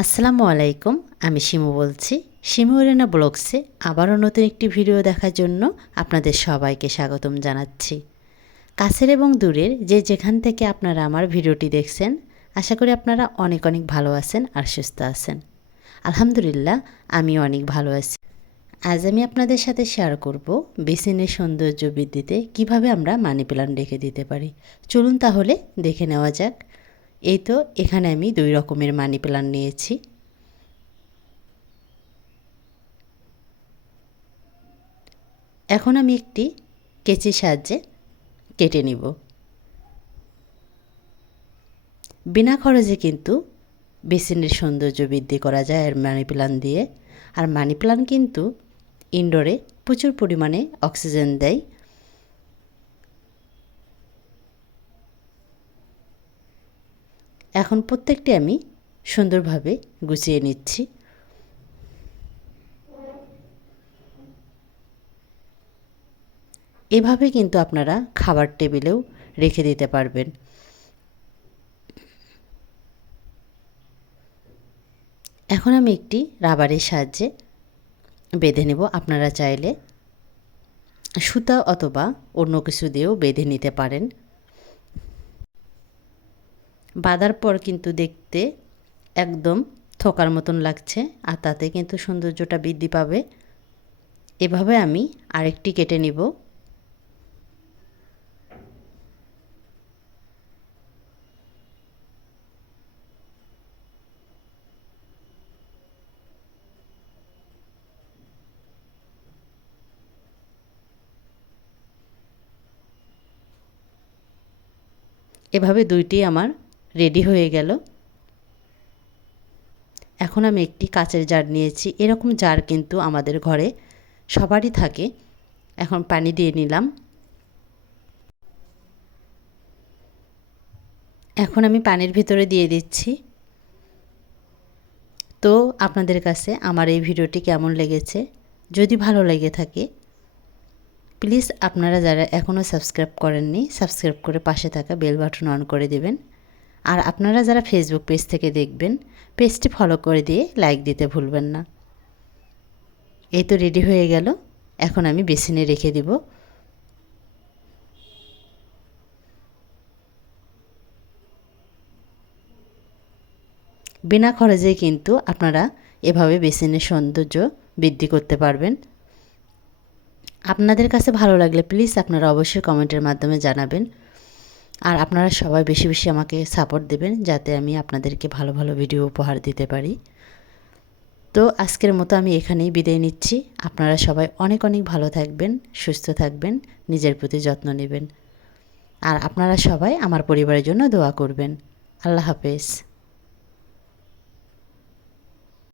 আসসালামু আলাইকুম, আমি শিমু বলছি। শিমু রেনা ব্লগসে আবারও নতুন একটি ভিডিও দেখার জন্য আপনাদের সবাইকে স্বাগতম জানাচ্ছি। কাছের এবং দূরের যে যেখান থেকে আপনারা আমার ভিডিওটি দেখছেন, আশা করি আপনারা অনেক অনেক ভালো আছেন আর সুস্থ আছেন। আলহামদুলিল্লাহ আমি অনেক ভালো আছি। আজ আমি আপনাদের সাথে শেয়ার করব বেসিনের সৌন্দর্য বৃদ্ধিতে কীভাবে আমরা মানি প্ল্যান্ট রেখে দিতে পারি। চলুন তাহলে দেখে নেওয়া যাক। এই তো, এখানে আমি দুই রকমের মানি প্ল্যান্ট নিয়েছি। এখন আমি একটি কেচির সাহায্যে কেটে নিব। বিনা খরচে কিন্তু বেসিনের সৌন্দর্য বৃদ্ধি করা যায় আর মানি প্ল্যান্ট দিয়ে। আর মানি প্ল্যান্ট কিন্তু ইনডোরে প্রচুর পরিমাণে অক্সিজেন দেয়। এখন প্রত্যেকটি আমি সুন্দরভাবে গুছিয়ে নিচ্ছি। এভাবে কিন্তু আপনারা খাবার টেবিলেও রেখে দিতে পারবেন। এখন আমি একটি রাবারের সাহায্যে বেঁধে নেব। আপনারা চাইলে সুতা অথবা অন্য কিছু দিয়েও বেঁধে নিতে পারেন। বাঁধার পর কিন্তু দেখতে একদম থোকার মতন লাগছে আর তাতে কিন্তু সৌন্দর্যটা বৃদ্ধি পাবে। এভাবে আমি আরেকটি কেটে নিব। এভাবে দুইটি আমার রেডি হয়ে গেল। এখন আমি একটি কাচের জার নিয়েছি। এরকম জার কিন্তু আমাদের ঘরে সবারই থাকে। এখন পানি দিয়ে নিলাম। এখন আমি পানির ভিতরে দিয়ে দিচ্ছি। তো আপনাদের কাছে আমার এই ভিডিওটি কেমন লেগেছে? যদি ভালো লেগে থাকে প্লিজ আপনারা যারা এখনও সাবস্ক্রাইব করেননি সাবস্ক্রাইব করে পাশে থাকা বেল বাটন অন করে দেবেন। আর আপনারা যারা ফেসবুক পেজ থেকে দেখবেন পেজটি ফলো করে দিয়ে লাইক দিতে ভুলবেন না। এই তো রেডি হয়ে গেল। এখন আমি বেসিনে রেখে দিব। বিনা খরচে কিন্তু আপনারা এভাবে বেসিনের সৌন্দর্য বৃদ্ধি করতে পারবেন। আপনাদের কাছে ভালো লাগলে প্লিজ আপনারা অবশ্যই কমেন্টের মাধ্যমে জানাবেন। আর আপনারা সবাই বেশি বেশি আমাকে সাপোর্ট দেবেন যাতে আমি আপনাদেরকে ভালো ভালো ভিডিও উপহার দিতে পারি। তো আজকের মতো আমি এখানেই বিদায় নিচ্ছি। আপনারা সবাই অনেক অনেক ভালো থাকবেন, সুস্থ থাকবেন, নিজের প্রতি যত্ন নেবেন। আর আপনারা সবাই আমার পরিবারের জন্য দোয়া করবেন। আল্লাহ হাফেজ।